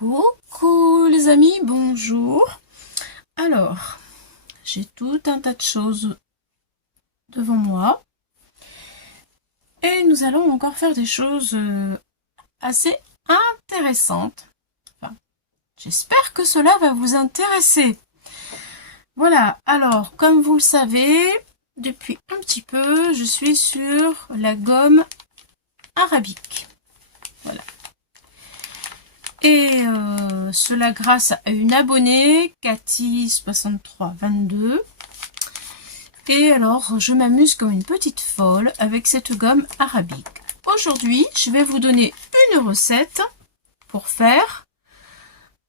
Coucou les amis, bonjour. Alors, j'ai tout un tas de choses devant moi. Et nous allons encore faire des choses assez intéressantes. Enfin, j'espère que cela va vous intéresser. Voilà, alors, comme vous le savez, depuis un petit peu, je suis sur la gomme arabique. Voilà. Et cela grâce à une abonnée, Cathy6322. Et alors, je m'amuse comme une petite folle avec cette gomme arabique. Aujourd'hui, je vais vous donner une recette pour faire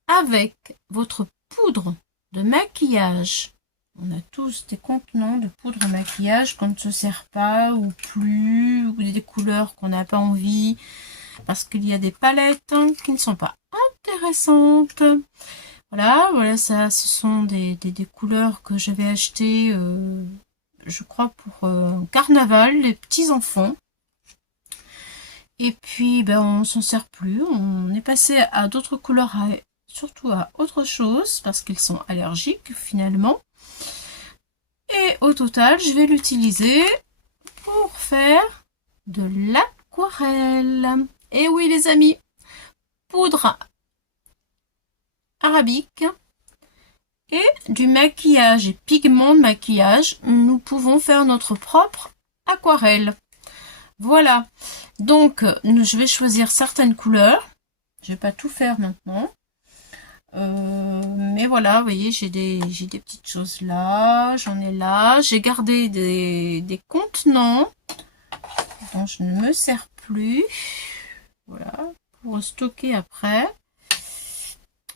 avec votre poudre de maquillage. On a tous des contenants de poudre de maquillage qu'on ne se sert pas ou plus, ou des couleurs qu'on n'a pas envie, parce qu'il y a des palettes qui ne sont pas intéressantes. Voilà, ça, ce sont des couleurs que j'avais achetées, je crois, pour un carnaval, les petits enfants. Et puis, ben, on s'en sert plus. On est passé à d'autres couleurs, surtout à autre chose, parce qu'ils sont allergiques, finalement. Et au total, je vais l'utiliser pour faire de l'aquarelle. Et oui, les amis, poudre arabique et du maquillage et pigments de maquillage, nous pouvons faire notre propre aquarelle. Voilà, donc je vais choisir certaines couleurs. Je vais pas tout faire maintenant, mais voilà, vous voyez, j'ai des petites choses là, j'en ai là. J'ai gardé des contenants dont je ne me sers plus, voilà, pour stocker après.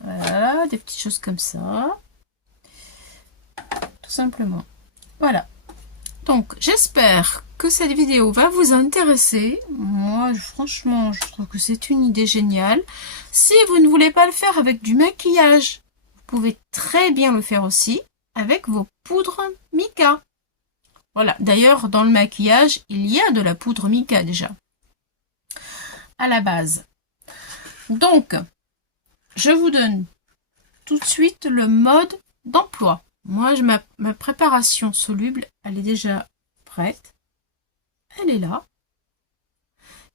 Voilà, des petites choses comme ça. Tout simplement. Voilà. Donc, j'espère que cette vidéo va vous intéresser. Moi, franchement, je trouve que c'est une idée géniale. Si vous ne voulez pas le faire avec du maquillage, vous pouvez très bien le faire aussi avec vos poudres mica. Voilà. D'ailleurs, dans le maquillage, il y a de la poudre mica déjà. À la base. Donc, je vous donne tout de suite le mode d'emploi. Moi, ma préparation soluble, elle est déjà prête. Elle est là.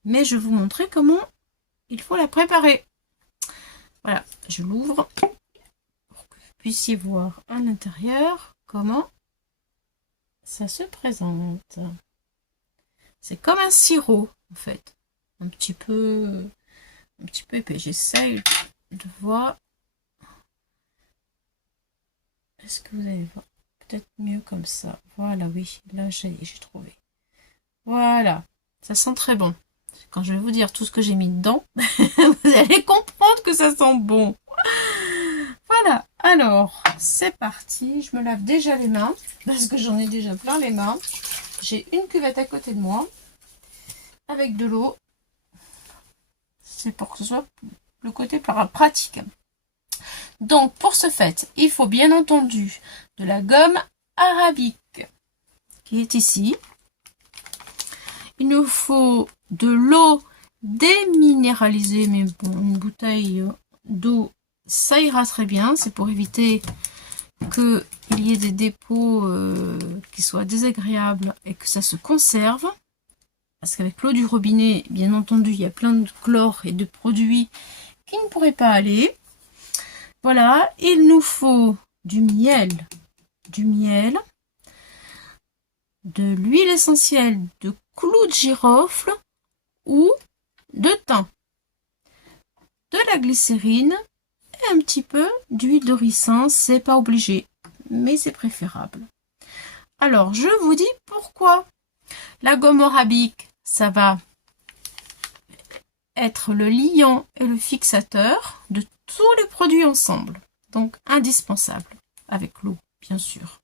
Mais je vais vous montrer comment il faut la préparer. Voilà, je l'ouvre pour que vous puissiez voir à l'intérieur comment ça se présente. C'est comme un sirop, en fait. Un petit peu épais. J'essaye de voir. Est-ce que vous allez voir? Peut-être mieux comme ça. Voilà, oui. Là, j'ai trouvé. Voilà. Ça sent très bon. Quand je vais vous dire tout ce que j'ai mis dedans, vous allez comprendre que ça sent bon. Voilà. Alors, c'est parti. Je me lave déjà les mains parce que j'en ai déjà plein les mains. J'ai une cuvette à côté de moi avec de l'eau. C'est pour que ce soit le côté pratique. Donc, pour ce fait, il faut bien entendu de la gomme arabique qui est ici. Il nous faut de l'eau déminéralisée, mais bon, une bouteille d'eau, ça ira très bien. C'est pour éviter qu'il y ait des dépôts qui soient désagréables et que ça se conserve. Parce qu'avec l'eau du robinet, bien entendu, il y a plein de chlore et de produits qui ne pourraient pas aller. Voilà, il nous faut du miel, de l'huile essentielle de clou de girofle ou de thym, de la glycérine et un petit peu d'huile de ricin. C'est pas obligé, mais c'est préférable. Alors, je vous dis pourquoi. La gomme arabique, ça va être le liant et le fixateur de tous les produits ensemble. Donc, indispensable. Avec l'eau, bien sûr.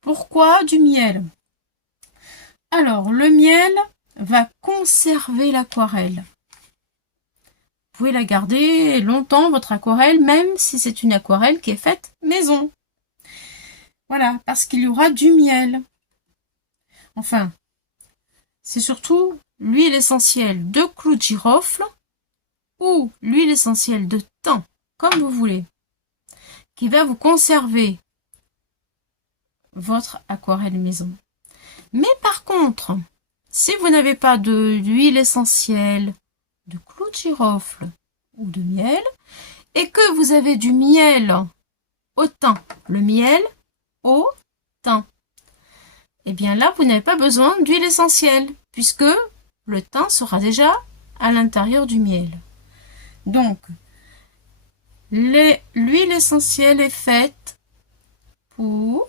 Pourquoi du miel? Alors, le miel va conserver l'aquarelle. Vous pouvez la garder longtemps, votre aquarelle, même si c'est une aquarelle qui est faite maison. Voilà, parce qu'il y aura du miel. Enfin, c'est surtout l'huile essentielle de clou de girofle ou l'huile essentielle de thym, comme vous voulez, qui va vous conserver votre aquarelle maison. Mais par contre, si vous n'avez pas d'huile essentielle, de clou de girofle ou de miel, et que vous avez du miel au thym, le miel au thym, et bien là, vous n'avez pas besoin d'huile essentielle, puisque le thym sera déjà à l'intérieur du miel. Donc, l'huile essentielle est faite pour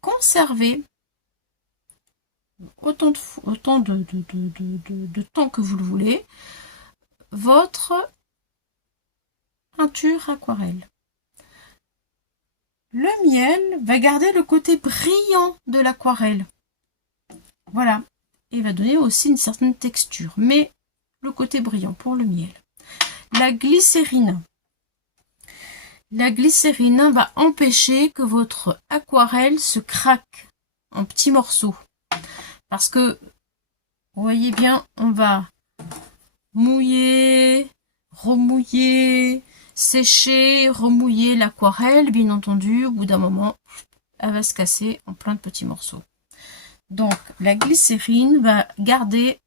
conserver autant de temps que vous le voulez votre peinture aquarelle. Le miel va garder le côté brillant de l'aquarelle. Voilà. Et va donner aussi une certaine texture, mais le côté brillant pour le miel. La glycérine. La glycérine va empêcher que votre aquarelle se craque en petits morceaux. Parce que, vous voyez bien, on va mouiller, remouiller, sécher, remouiller l'aquarelle. Bien entendu, au bout d'un moment, elle va se casser en plein de petits morceaux. Donc, la glycérine va garder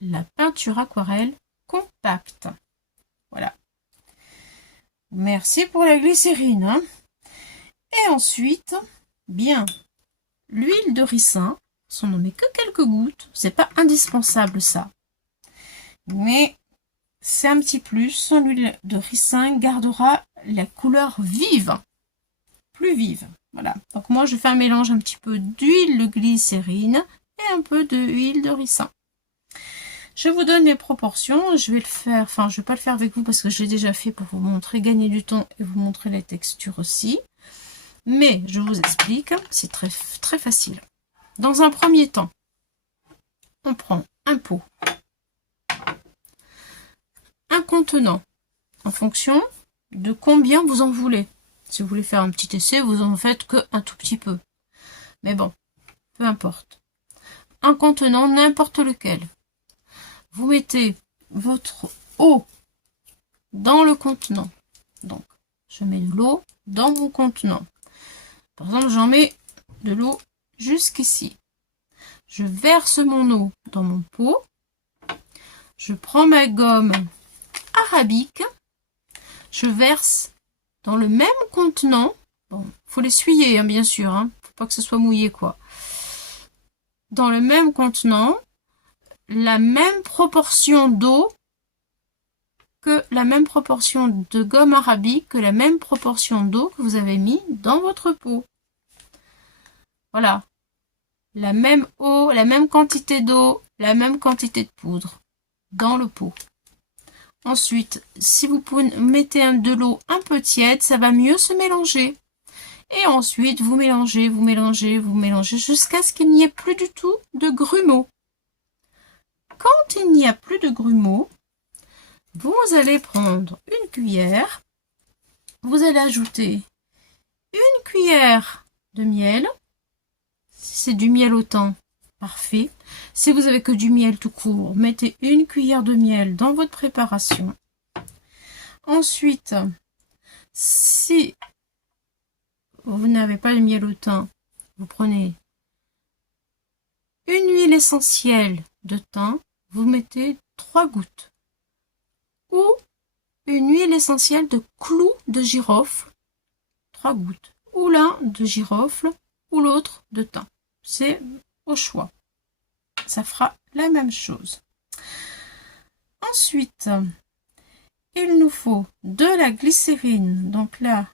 la peinture aquarelle compacte. Voilà. Merci pour la glycérine. Hein. Et ensuite, bien, l'huile de ricin. On n'en met que quelques gouttes. C'est pas indispensable ça. Mais c'est un petit plus. L'huile de ricin gardera la couleur vive. Plus vive. Voilà. Donc moi, je fais un mélange un petit peu d'huile de glycérine et un peu d'huile de ricin. Je vous donne les proportions. Je vais le faire, enfin, je vais pas le faire avec vous parce que je l'ai déjà fait pour vous montrer, gagner du temps et vous montrer la texture aussi. Mais je vous explique, c'est très, très facile. Dans un premier temps, on prend un pot, un contenant, en fonction de combien vous en voulez. Si vous voulez faire un petit essai, vous en faites que un tout petit peu. Mais bon, peu importe. Un contenant, n'importe lequel. Vous mettez votre eau dans le contenant. Donc, je mets de l'eau dans mon contenant. Par exemple, j'en mets de l'eau jusqu'ici. Je verse mon eau dans mon pot. Je prends ma gomme arabique. Je verse dans le même contenant. Bon, faut l'essuyer, hein, bien sûr. Hein, faut pas que ce soit mouillé, quoi. Dans le même contenant, la même proportion d'eau que la même proportion de gomme arabique, que la même proportion d'eau que vous avez mis dans votre pot. Voilà. La même eau, la même quantité d'eau, la même quantité de poudre dans le pot. Ensuite, si vous mettez de l'eau un peu tiède, ça va mieux se mélanger. Et ensuite, vous mélangez, vous mélangez, vous mélangez jusqu'à ce qu'il n'y ait plus du tout de grumeaux. Quand il n'y a plus de grumeaux, vous allez prendre une cuillère, vous allez ajouter une cuillère de miel. Si c'est du miel au thym, parfait. Si vous avez que du miel tout court, mettez une cuillère de miel dans votre préparation. Ensuite, si vous n'avez pas de miel au thym, vous prenez une huile essentielle de thym, vous mettez 3 gouttes. Ou une huile essentielle de clou de girofle, 3 gouttes. Ou l'un de girofle, ou l'autre de thym. C'est au choix. Ça fera la même chose. Ensuite, il nous faut de la glycérine. Donc là,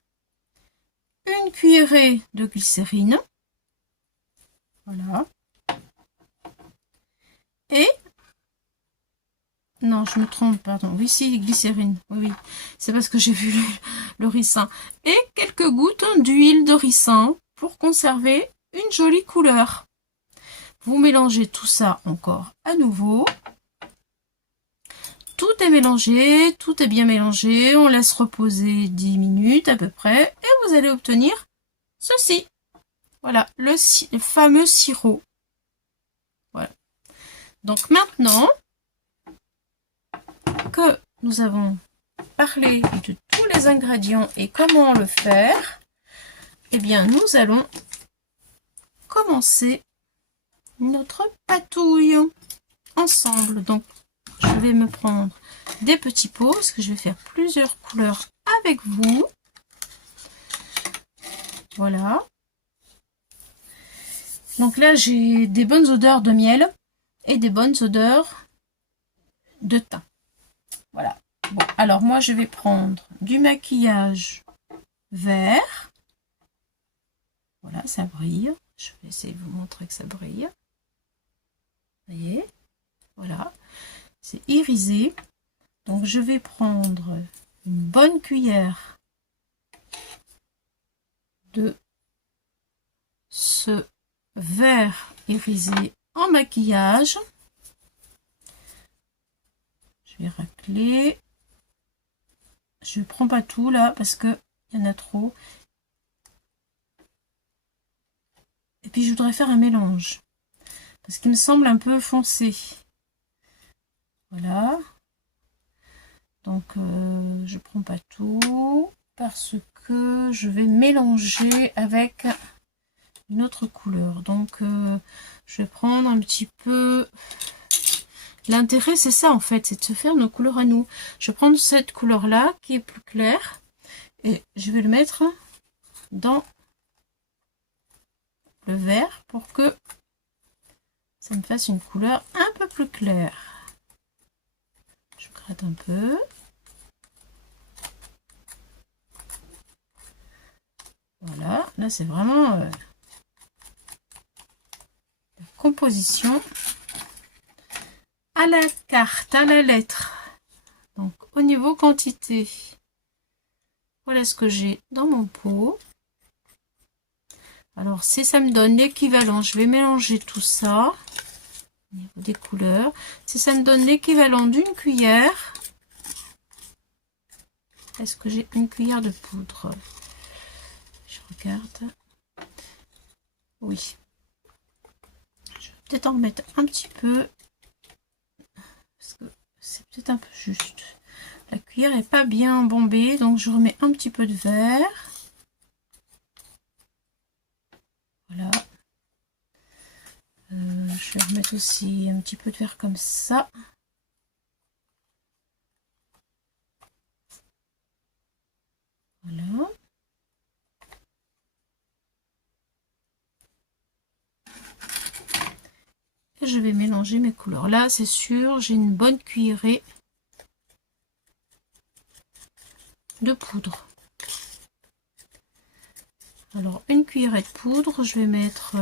une cuillerée de glycérine. Voilà. Et, non, je me trompe, pardon. Oui, si, glycérine. Oui, oui. C'est parce que j'ai vu le ricin. Et quelques gouttes d'huile de ricin pour conserver une jolie couleur. Vous mélangez tout ça encore à nouveau. Tout est mélangé, tout est bien mélangé. On laisse reposer 10 minutes à peu près. Et vous allez obtenir ceci. Voilà, le fameux sirop. Voilà. Donc maintenant, que nous avons parlé de tous les ingrédients et comment le faire, eh bien nous allons commencer notre patouille ensemble. Donc je vais me prendre des petits pots parce que je vais faire plusieurs couleurs avec vous. Voilà. Donc là j'ai des bonnes odeurs de miel et des bonnes odeurs de thym. Voilà. Bon, alors moi je vais prendre du maquillage vert. Voilà, ça brille. Je vais essayer de vous montrer que ça brille. Vous voyez? Voilà. C'est irisé. Donc je vais prendre une bonne cuillère de ce vert irisé en maquillage. Je vais racler. Je ne prends pas tout là parce que il y en a trop. Et puis je voudrais faire un mélange parce qu'il me semble un peu foncé. Voilà. Donc je prends pas tout parce que je vais mélanger avec une autre couleur. Donc je vais prendre un petit peu. L'intérêt c'est ça en fait, c'est de se faire nos couleurs à nous. Je vais prendre cette couleur là qui est plus claire et je vais le mettre dans le vert pour que ça me fasse une couleur un peu plus claire. Je gratte un peu. Voilà, là c'est vraiment la composition à la carte, à la lettre. Donc au niveau quantité, voilà ce que j'ai dans mon pot. Alors si ça me donne l'équivalent, je vais mélanger tout ça au niveau des couleurs. Si ça me donne l'équivalent d'une cuillère, est-ce que j'ai une cuillère de poudre? Je regarde. Oui. Je vais peut-être en mettre un petit peu. Parce que c'est peut-être un peu juste. La cuillère n'est pas bien bombée, donc je remets un petit peu de verre. Voilà. Je vais remettre aussi un petit peu de verre comme ça. Voilà. Et je vais mélanger mes couleurs. Là, c'est sûr, j'ai une bonne cuillerée de poudre. Alors, une cuillerée de poudre, je vais mettre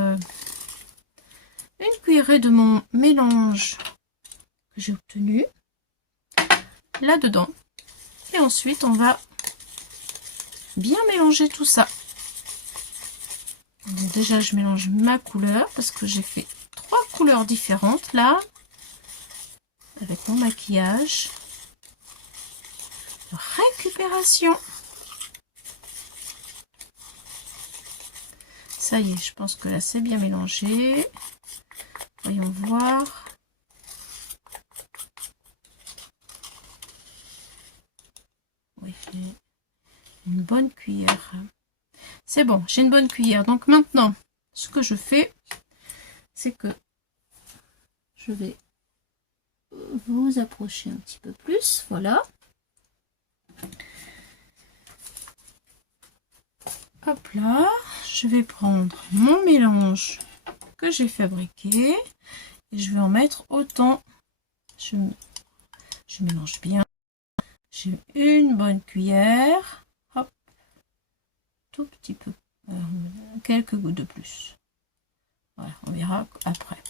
une cuillerée de mon mélange que j'ai obtenu là-dedans. Et ensuite, on va bien mélanger tout ça. Donc déjà, je mélange ma couleur parce que j'ai fait 3 couleurs différentes là avec mon maquillage. Récupération. Ça y est, je pense que là c'est bien mélangé. Voyons voir. Oui, j'ai une bonne cuillère. C'est bon, j'ai une bonne cuillère. Donc maintenant, ce que je fais, c'est que je vais vous approcher un petit peu plus. Voilà. Hop là, je vais prendre mon mélange que j'ai fabriqué et je vais en mettre autant. Je mélange bien. J'ai une bonne cuillère. Hop, tout petit peu, quelques gouttes de plus. Voilà, on verra après.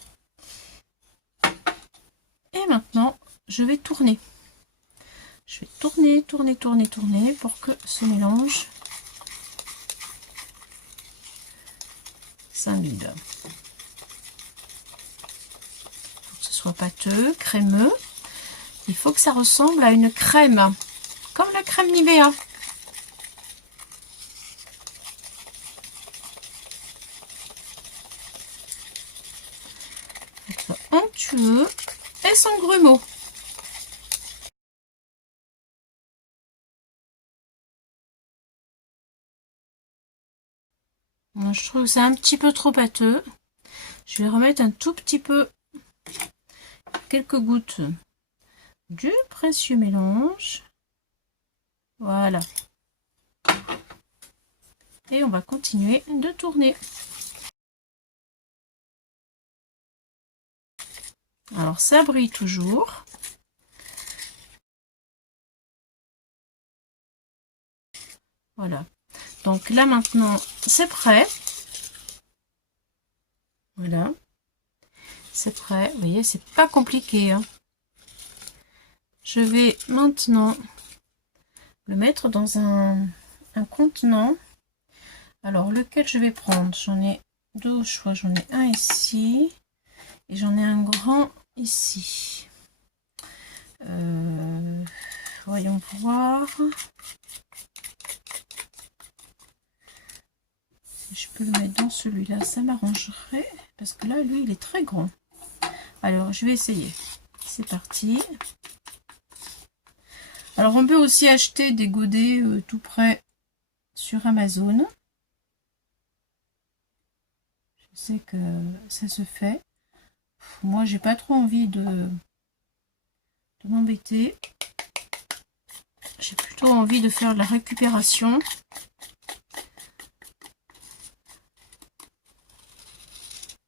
Et maintenant, je vais tourner. Je vais tourner, tourner, tourner, tourner pour que ce mélange s'imbibe. Faut que ce soit pâteux, crémeux. Il faut que ça ressemble à une crème, comme la crème Nivea. Onctueux et sans grumeaux. Moi, je trouve que c'est un petit peu trop pâteux. Je vais remettre un tout petit peu, quelques gouttes du précieux mélange. Voilà. Et on va continuer de tourner. Alors ça brille toujours. Voilà. Donc là maintenant c'est prêt. Voilà. C'est prêt. Vous voyez, c'est pas compliqué, hein. Je vais maintenant le mettre dans un contenant. Alors lequel je vais prendre? J'en ai deux au choix. J'en ai un ici. Et j'en ai un grand ici. Voyons voir. Je peux le mettre dans celui-là, ça m'arrangerait. Parce que là, lui, il est très grand. Alors, je vais essayer. C'est parti. Alors, on peut aussi acheter des godets tout près sur Amazon. Je sais que ça se fait. Moi, j'ai pas trop envie de m'embêter. J'ai plutôt envie de faire de la récupération.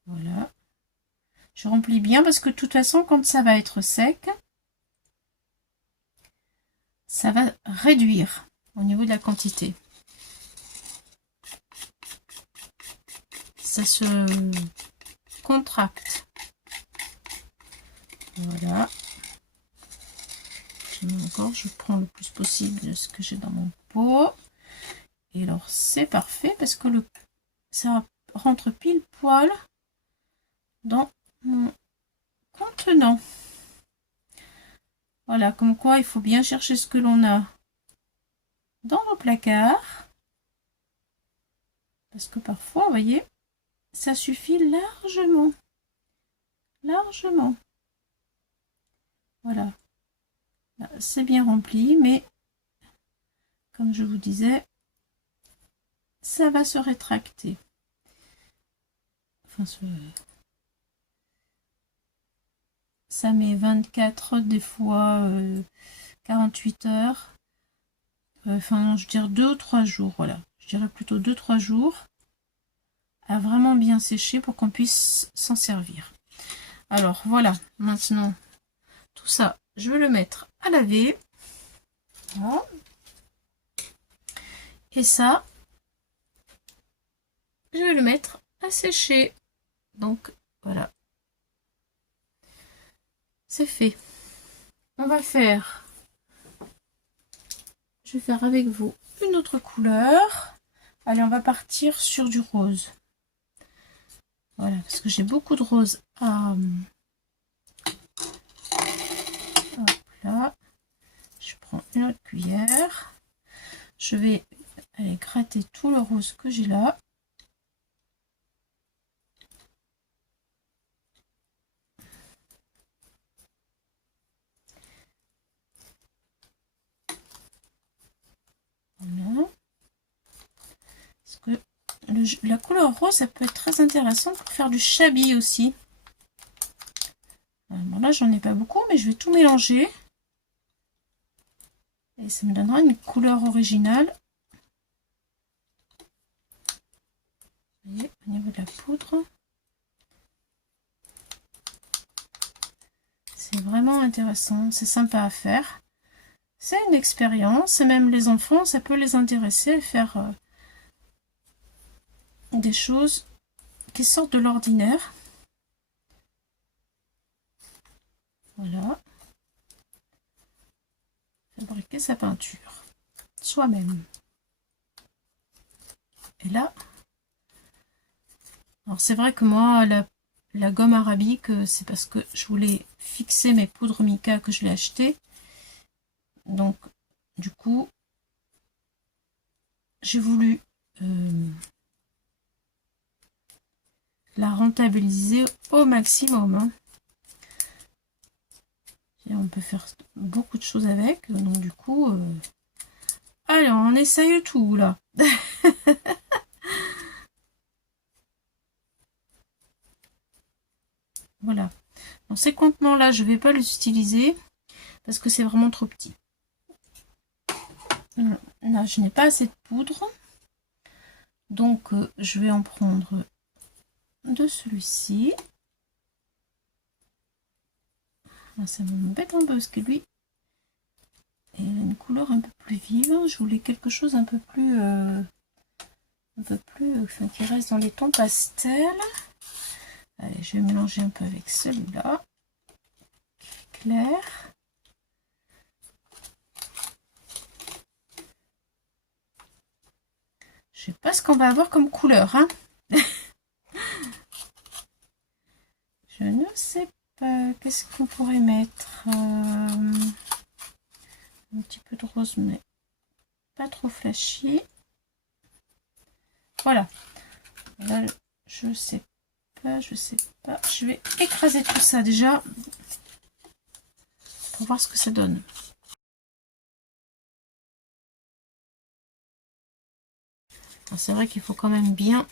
Voilà. Je remplis bien parce que de toute façon, quand ça va être sec, ça va réduire au niveau de la quantité. Ça se contracte. Voilà. Encore, je prends le plus possible de ce que j'ai dans mon pot. Et alors, c'est parfait parce que ça rentre pile poil dans mon contenant. Voilà, comme quoi il faut bien chercher ce que l'on a dans nos placards. Parce que parfois, vous voyez, ça suffit largement. Largement. Voilà. C'est bien rempli, mais comme je vous disais, ça va se rétracter. Enfin, ça met 24, des fois 48 heures. Enfin, je dirais 2 ou 3 jours, voilà. Je dirais plutôt 2-3 jours à vraiment bien sécher pour qu'on puisse s'en servir. Alors, voilà. Maintenant, tout ça, je vais le mettre à laver. Voilà. Et ça, je vais le mettre à sécher. Donc, voilà. C'est fait. On va faire... Je vais faire avec vous une autre couleur. Allez, on va partir sur du rose. Voilà, parce que j'ai beaucoup de rose à... Hop là. Je prends une autre cuillère. Je vais aller gratter tout le rose que j'ai là. Voilà. Parce que la couleur rose, ça peut être très intéressant pour faire du chablis aussi. Bon, là, j'en ai pas beaucoup, mais je vais tout mélanger. Et ça me donnera une couleur originale. Vous voyez, au niveau de la poudre. C'est vraiment intéressant, c'est sympa à faire. C'est une expérience, et même les enfants, ça peut les intéresser à faire des choses qui sortent de l'ordinaire. Voilà. Fabriquer sa peinture soi-même. Et là, alors c'est vrai que moi, la gomme arabique, c'est parce que je voulais fixer mes poudres mica que je l'ai acheté. Donc, du coup, j'ai voulu la rentabiliser au maximum. Hein. Et on peut faire beaucoup de choses avec. Donc, du coup, allez, on essaye tout là. Dans ces contenants-là, je ne vais pas les utiliser parce que c'est vraiment trop petit. Là, je n'ai pas assez de poudre. Donc, je vais en prendre de celui-ci. Ça m'embête un peu parce que lui, il a une couleur un peu plus vive. Je voulais quelque chose un peu plus, enfin, qui reste dans les tons pastels. Allez, je vais mélanger un peu avec celui-là. Clair. Je sais pas ce qu'on va avoir comme couleur, hein. Je ne sais pas. Qu'est-ce qu'on pourrait mettre un petit peu de rose, mais pas trop flashy. Voilà. Là, je sais pas. Je vais écraser tout ça déjà pour voir ce que ça donne. C'est vrai qu'il faut quand même bien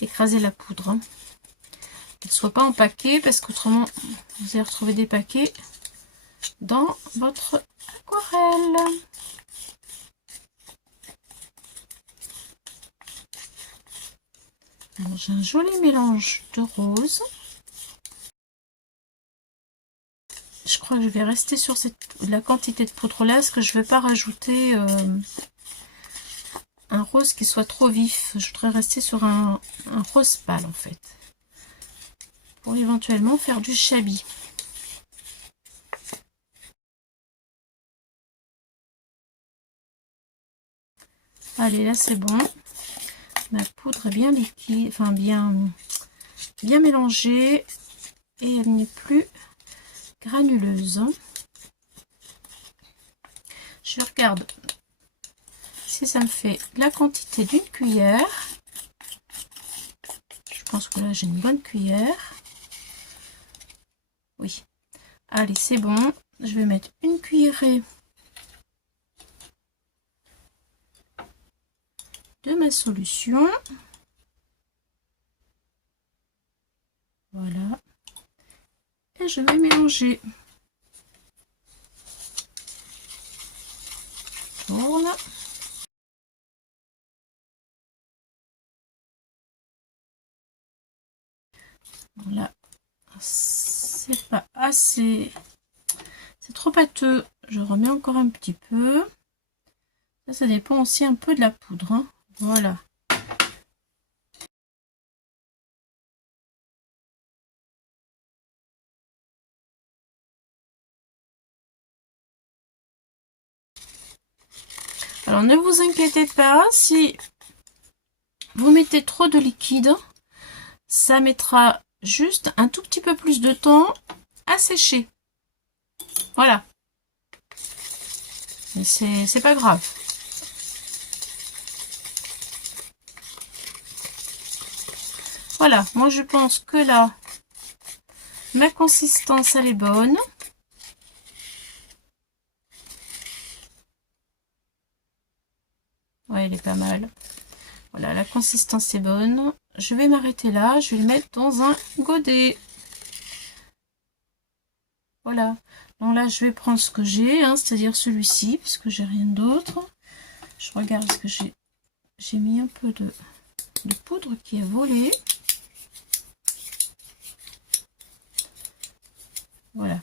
écraser la poudre. Hein. Qu'elle ne soit pas en paquet parce qu'autrement vous allez retrouver des paquets dans votre aquarelle. J'ai un joli mélange de rose. Je crois que je vais rester sur la quantité de poudre là parce que je ne vais pas rajouter un rose qui soit trop vif. Je voudrais rester sur un rose pâle en fait. Pour éventuellement faire du chabi. Allez, là c'est bon. Ma poudre est bien liquide, enfin bien mélangée et elle n'est plus granuleuse. Je regarde si ça me fait la quantité d'une cuillère. Je pense que là j'ai une bonne cuillère. Oui. Allez, c'est bon. Je vais mettre une cuillerée de ma solution. Voilà. Et je vais mélanger. Tourne. Voilà. C'est pas assez. C'est trop pâteux. Je remets encore un petit peu. Ça dépend aussi un peu de la poudre. Hein. Voilà. Alors ne vous inquiétez pas, si vous mettez trop de liquide, ça mettra juste un tout petit peu plus de temps à sécher. Voilà. Mais c'est pas grave. Voilà, moi je pense que là, ma consistance elle est bonne. Ouais, elle est pas mal. Voilà, la consistance est bonne. Je vais m'arrêter là, je vais le mettre dans un godet. Voilà. Donc là, je vais prendre ce que j'ai, hein, c'est-à-dire celui-ci, puisque j'ai rien d'autre. Je regarde ce que j'ai mis un peu de poudre qui a volé. Voilà.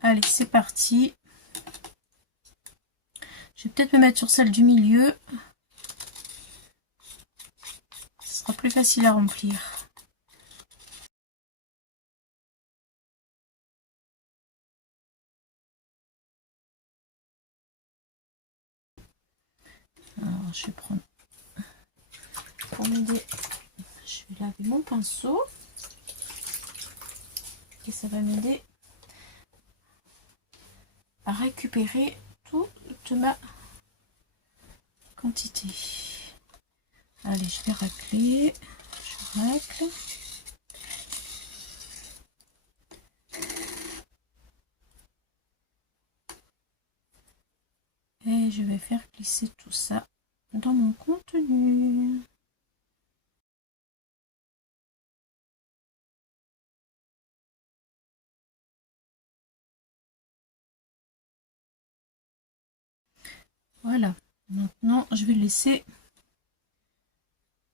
Allez, c'est parti. Je vais peut-être me mettre sur celle du milieu. Ce sera plus facile à remplir. Alors, je vais prendre pour m'aider. Je vais laver mon pinceau. Et ça va m'aider à récupérer toute ma quantité. Allez, je vais racler. Je racle. Et je vais faire glisser tout ça dans mon contenu. Voilà. Maintenant, je vais le laisser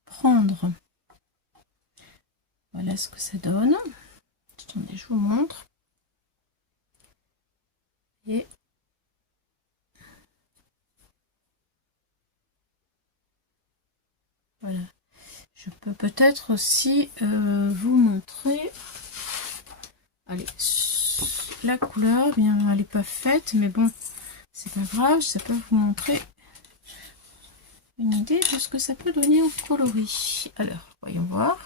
prendre. Voilà ce que ça donne. Attendez, je vous montre. Et voilà. Je peux peut-être aussi vous montrer. Allez, la couleur, bien, elle n'est pas faite, mais bon, c'est pas grave, ça peut vous montrer une idée de ce que ça peut donner en coloris. Alors, voyons voir.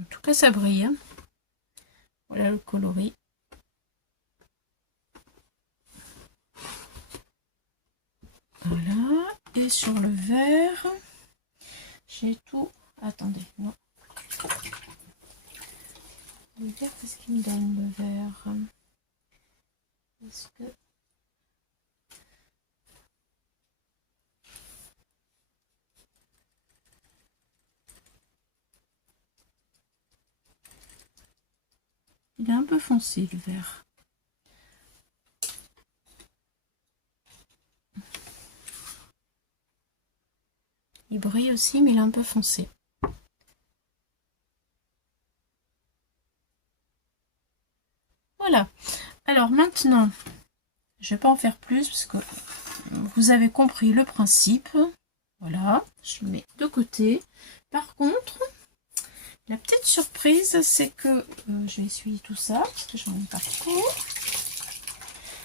En tout cas, ça brille. Hein. Voilà le coloris. Voilà. Et sur le vert, j'ai tout. Attendez, non. Le vert, qu'est-ce qu'il me donne le vert? Est-ce que... Il est un peu foncé le vert. Il brille aussi, mais il est un peu foncé. Voilà. Alors maintenant, je ne vais pas en faire plus parce que vous avez compris le principe. Voilà, je le mets de côté. Par contre, la petite surprise, c'est que je vais essuyer tout ça parce que j'en ai partout.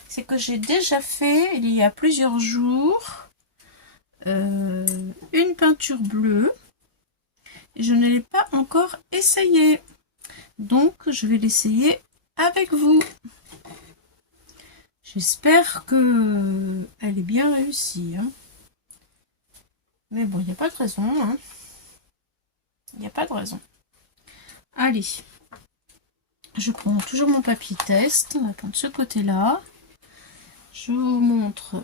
C'est que j'ai déjà fait, il y a plusieurs jours, une peinture bleue. Et je ne l'ai pas encore essayé. Donc, je vais l'essayer avec vous. J'espère que elle est bien réussie. Hein. Mais bon, il n'y a pas de raison. Hein. Il n'y a pas de raison. Allez. Je prends toujours mon papier test. On va prendre ce côté-là. Je vous montre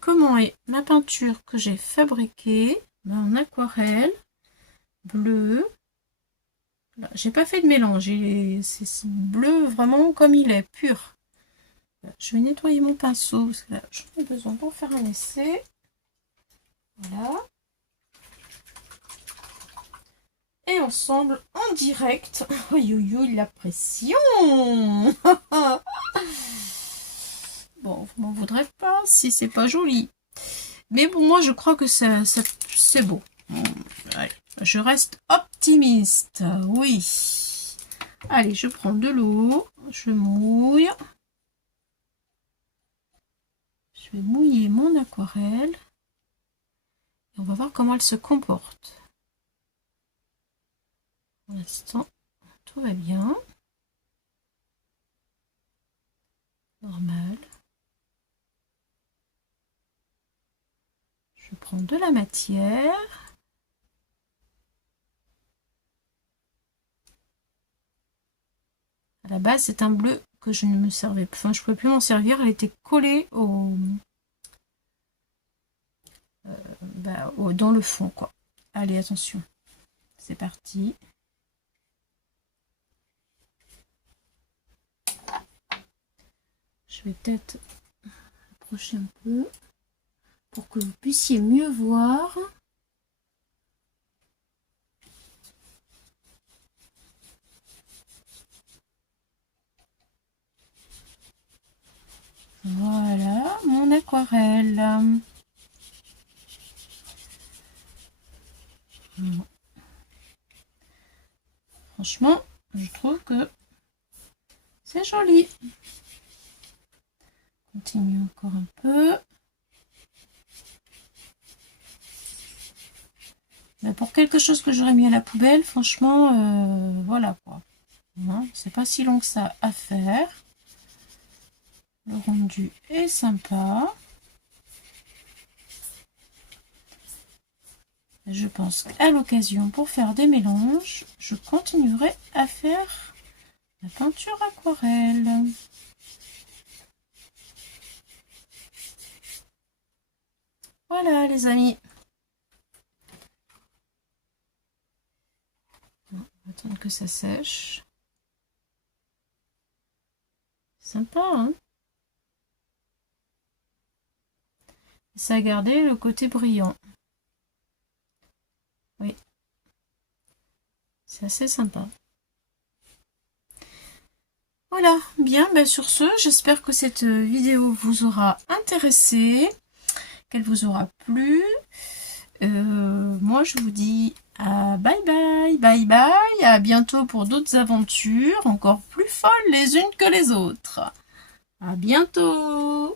comment est ma peinture que j'ai fabriquée en aquarelle bleu. J'ai pas fait de mélange. C'est bleu vraiment comme il est, pur. Je vais nettoyer mon pinceau parce que là j'en ai besoin pour faire un essai. Voilà. Et ensemble en direct. Oui, la pression. Bon, vous m'en voudrez pas si c'est pas joli. Mais bon, moi je crois que ça c'est beau. Allez, je reste optimiste. Oui. Allez, je prends de l'eau. Je mouille. Je vais mouiller mon aquarelle. Et on va voir comment elle se comporte. Pour l'instant, tout va bien. Normal. Je prends de la matière. À la base, c'est un bleu que je ne me servais plus. Enfin, je ne pouvais plus m'en servir. Elle était collée dans le fond, quoi. Allez, attention. C'est parti. Je vais peut-être approcher un peu pour que vous puissiez mieux voir. Voilà mon aquarelle. Franchement, je trouve que c'est joli. Continue encore un peu. Mais pour quelque chose que j'aurais mis à la poubelle, franchement, voilà quoi. Hein, c'est pas si long que ça à faire. Le rendu est sympa. Je pense qu'à l'occasion, pour faire des mélanges, je continuerai à faire la peinture aquarelle. Voilà les amis. attendre que ça sèche. Sympa, hein? Ça a gardé le côté brillant. Oui. C'est assez sympa. Voilà, bien, ben sur ce, j'espère que cette vidéo vous aura intéressé, qu'elle vous aura plu. Moi, je vous dis bye bye, bye bye, à bientôt pour d'autres aventures encore plus folles les unes que les autres. À bientôt!